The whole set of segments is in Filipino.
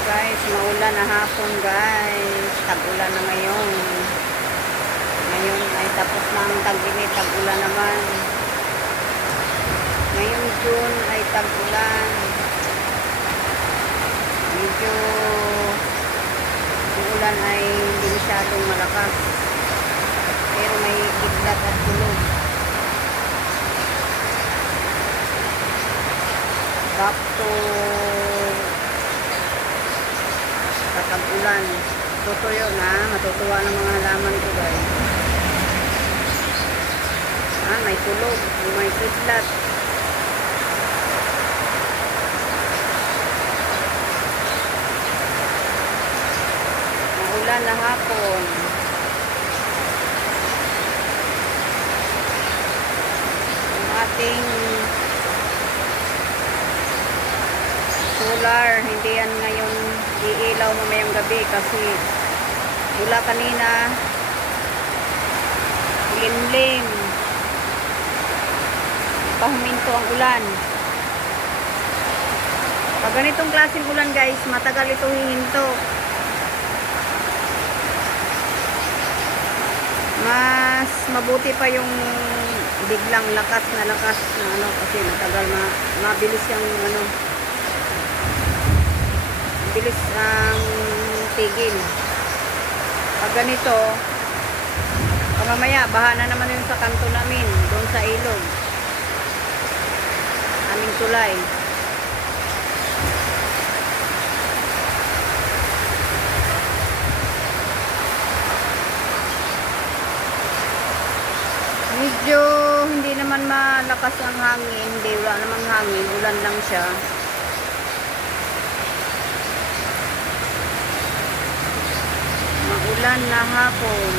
Guys, maulan na hapon guys. Tag-ulan na ngayon. Ngayon ay tapos na ang tag-init, tag-ulan naman. Ngayon June ay tag-ulan. Medyo ang ulan ay hindi masyadong malakas. Pero may kidlat at tulog. Back to tag-ulan. Tutuyo na. Matutuwa ng mga halaman ko guys. May tulog. May kidlat. Maulan na hapon. Ang ating solar, hindi yan ngayon iilaw mamayang gabi kasi mula kanina limlim pahuminto ang ulan. Pag ganitong klaseng ulan guys, matagal ito hihinto. Mas mabuti pa yung biglang lakas na ano kasi matagal mabilis yung ano, bilis ang tigil. Pag ganito, mamaya baha na naman yun sa kanto namin, doon sa ilog, aming tulay. Medyo hindi naman malakas ang hangin, hindi, wala namang hangin, ulan lang siya. Maulan na hapon.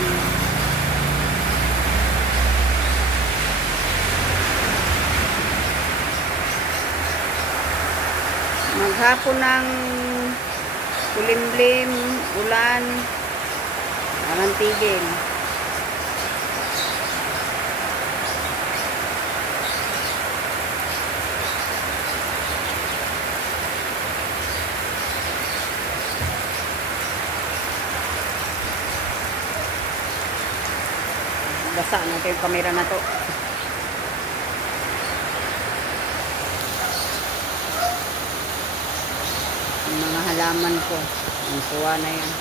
Maghapon ng kulimlim, ulan, parang tigil. Basa natin yung camera na to. Yung mga halaman ko, ang tuwa na yan.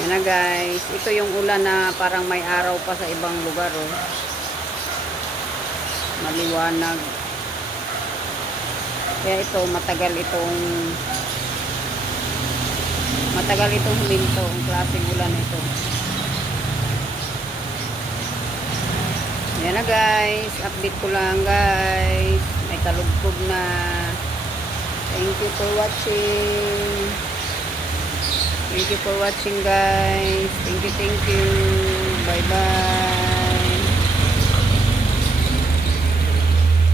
Yan na guys, ito yung ulan na parang may araw pa sa ibang lugar oh. Maliwanag. Kaya ito matagal itong huminto ang klaseng ulan ito. Yan na guys, update ko lang guys, may kalugtog na. Thank you for watching. Thank you for watching guys. Thank you. Bye bye.